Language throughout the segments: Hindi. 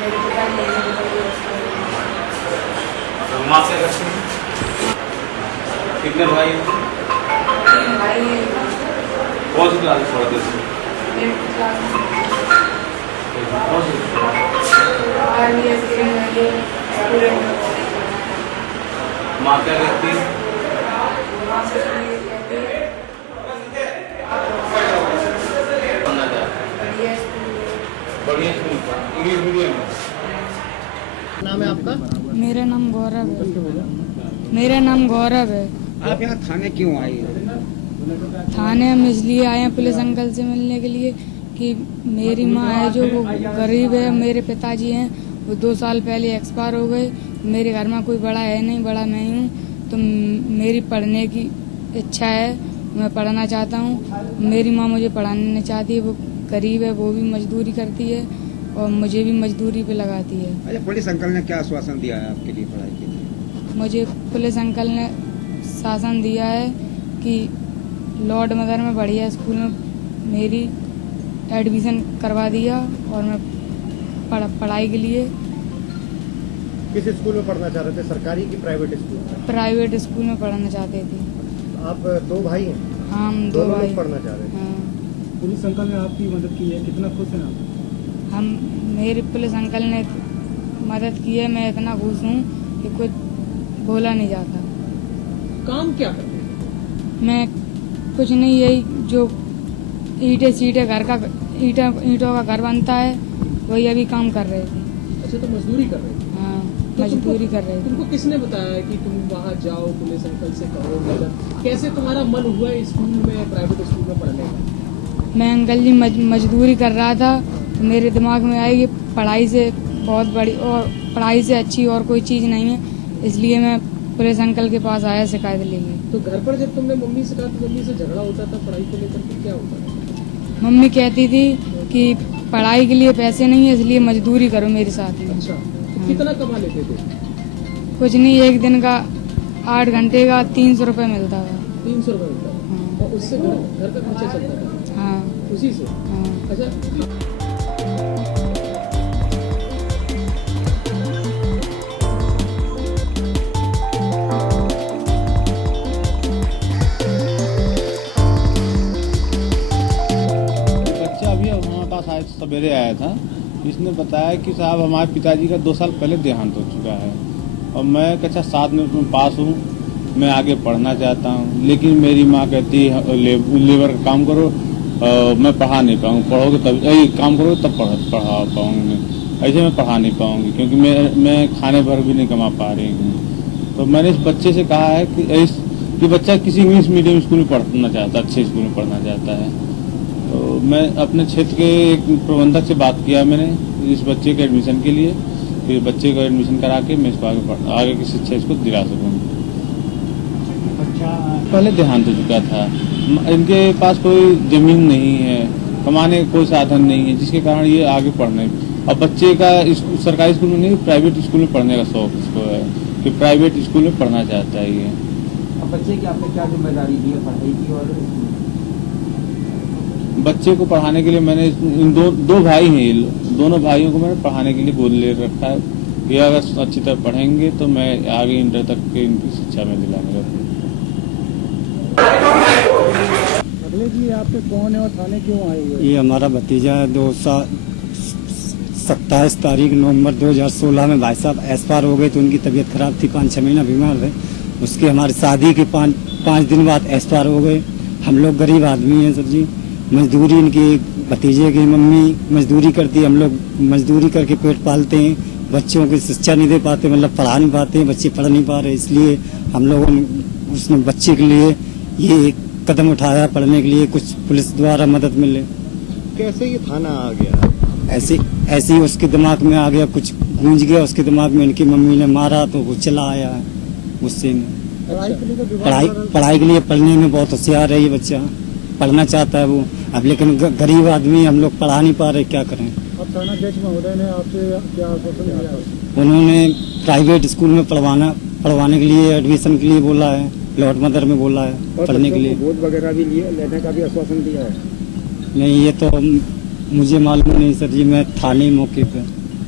मेरे पिता ने कोई व्यवस्था नहीं। माँ क्या करते हैं? कितने भाई हैं? भाई कौन सी क्लास में पढ़ते थे? 8th क्लास में कौन सी? RVS student. माँ क्या करती है? माँ से ये कहती है पढ़ना चाहते हैं? बढ़िया स्कूल है। बढ़िया स्कूल था, इंग्लिश मीडियम में। नाम है आपका? मेरा नाम गौरव है। मेरा नाम गौरव है। आप यहाँ थाने क्यों आए हैं? थाने हम इसलिए आए हैं पुलिस अंकल से मिलने के लिए कि मेरी माँ है जो वो गरीब है, मेरे पिताजी हैं वो 2 साल पहले एक्सपायर हो गए। मेरे घर में कोई बड़ा है नहीं, बड़ा मैं ही हूँ। तो मेरी पढ़ने की इच्छा है, मैं पढ़ना चाहता हूँ। मेरी माँ मुझे पढ़ाना नहीं चाहती है, वो गरीब है, वो भी मजदूरी करती है और मुझे भी मजदूरी पे लगाती है। अच्छा, पुलिस अंकल ने क्या आश्वासन दिया है आपके लिए पढ़ाई के लिए? मुझे पुलिस अंकल ने शासन दिया है कि लॉर्ड मदर में बढ़िया स्कूल में मेरी एडमिशन करवा दिया और मैं पढ़ाई के लिए किस स्कूल में पढ़ना चाह रहे थे, सरकारी की प्राइवेट स्कूल में? प्राइवेट स्कूल में पढ़ना चाहते थे। आप 2 भाई हैं? हाँ, हम 2 दोनों भाई। लोग पढ़ना चाह रहे थे। हाँ, पुलिस अंकल ने आपकी मदद की है, कितना खुश हैं आप? हम मेरे पुलिस अंकल ने मदद की है, मैं इतना खुश हूँ कि कुछ बोला नहीं जाता। काम क्या करते हैं? मैं कुछ नहीं, यही जो ईंटें सीटें घर का ईंटों का घर बनता है वही अभी काम कर रहे थे। अच्छा, तो मजदूरी कर रहे थे। हाँ, तो मजदूरी कर रहे थे। तुमको किसने बताया कि तुम वहाँ जाओ, पुलिस अंकल से कहो वगैरह? कैसे तुम्हारा मन हुआ स्कूल में, प्राइवेट स्कूल में पढ़ने का? मैं अंकल जी मजदूरी कर रहा था तो मेरे दिमाग में आई कि पढ़ाई से बहुत बड़ी और पढ़ाई से अच्छी और कोई चीज़ नहीं है, इसलिए मैं पुलिस अंकल के पास आया शिकायत लेके। तो घर पर जब तुमने मम्मी से कहा तो मम्मी से झगड़ा होता था पढ़ाई को लेकर के, क्या होता था? मम्मी कहती थी कि पढ़ाई के लिए पैसे नहीं है इसलिए मजदूरी करो मेरे साथ में। अच्छा, तो कितना कमा लेते थे? कुछ नहीं, एक दिन का 8 घंटे का 300 रुपये मिलता था। 300 रुपये मिलता था। हाँ। और उससे घर का खर्चा चलता था हाँ, उसी से? हाँ। अच्छा, बच्चा अभी हमारे पास आज सवेरे आया था। इसने बताया कि साहब हमारे पिताजी का 2 साल पहले देहांत हो चुका है और मैं कक्षा 7 में उसमें पास हूँ, मैं आगे पढ़ना चाहता हूँ, लेकिन मेरी माँ कहती है लेबर का काम करो, मैं पढ़ा नहीं पाऊँगी, पढ़ोगे तब यही काम करोगे तब पढ़ा पाऊँगी, ऐसे मैं पढ़ा नहीं पाऊँगी क्योंकि मैं खाने भर भी नहीं कमा पा रही हूँ। तो मैंने इस बच्चे से कहा है कि बच्चा किसी इंग्लिश मीडियम स्कूल में पढ़ना चाहता है, अच्छे स्कूल में पढ़ना चाहता है। तो मैं अपने क्षेत्र के एक प्रबंधक से बात किया मैंने इस बच्चे के एडमिशन के लिए, फिर बच्चे को एडमिशन करा के मैं इसको आगे की शिक्षा इसको दिला सकूँ। अच्छा, पहले देहांत हो चुका था, इनके पास कोई जमीन नहीं है, कमाने का कोई साधन नहीं है, जिसके कारण ये आगे पढ़ने और बच्चे का सरकारी स्कूल में नहीं प्राइवेट स्कूल में पढ़ने का शौक इसको है कि प्राइवेट स्कूल में पढ़ना चाहता है ये। अब बच्चे की आपने क्या जिम्मेदारी दी है पढ़ाई की? और बच्चे को पढ़ाने के लिए मैंने इन दो भाई हैं, ये दोनों भाइयों को मैंने पढ़ाने के लिए गोद ले रखा है। ये अगर अच्छी तरह पढ़ेंगे तो मैं आगे इंटर तक की इनकी शिक्षा में दिलाने का। अगले जी आपके कौन है और थाने क्यों आए हुए? ये हमारा भतीजा है। 27 तारीख नवंबर 2016 में भाई साहब एक्सपायर हो गए, तो उनकी तबीयत खराब थी, 5-6 महीना बीमार रहे। उसके हमारी शादी के 5 दिन बाद एक्सपायर हो गए। हम लोग गरीब आदमी हैं सर जी, मजदूरी इनकी भतीजे की मम्मी मजदूरी करती है, हम लोग मजदूरी करके पेट पालते हैं, बच्चों की शिक्षा नहीं दे पाते, मतलब पढ़ा नहीं पाते, बच्चे पढ़ नहीं पा रहे, इसलिए हम लोगों ने उसने बच्चे के लिए ये कदम उठाया पढ़ने के लिए, कुछ पुलिस द्वारा मदद मिले। कैसे ये थाना आ गया? ऐसे ही उसके दिमाग में आ गया, कुछ गूंज गया उसके दिमाग में, इनकी मम्मी ने मारा तो वो चला आया गुस्से में। पढ़ाई के लिए पढ़ने में बहुत होशियार है ये बच्चा, पढ़ना चाहता है वो, अब लेकिन गरीब आदमी हम लोग पढ़ा नहीं पा रहे, क्या करें। अब थाना अध्यक्ष महोदय ने आपसे क्या आश्वासन दिया? उन्होंने प्राइवेट स्कूल में पढ़वाने के लिए एडमिशन के लिए बोला है, लॉर्ड मदर में बोला है पढ़ने के लिए। गोद वगैरह भी लेने का भी आश्वासन दिया है? नहीं, ये तो मुझे मालूम नहीं सर जी, मैं था नहीं मौके पे।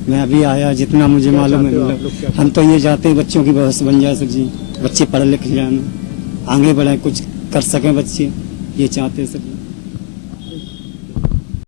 मैं अभी आया, जितना मुझे क्या मालूम चाहते हो है आप लोग, क्या हम तो ये चाहते हैं बच्चों की भविष्य बन जाए सर जी, बच्चे पढ़ लिख जाए, आगे बढ़े, कुछ कर सकें बच्चे, ये चाहते हैं सर जी।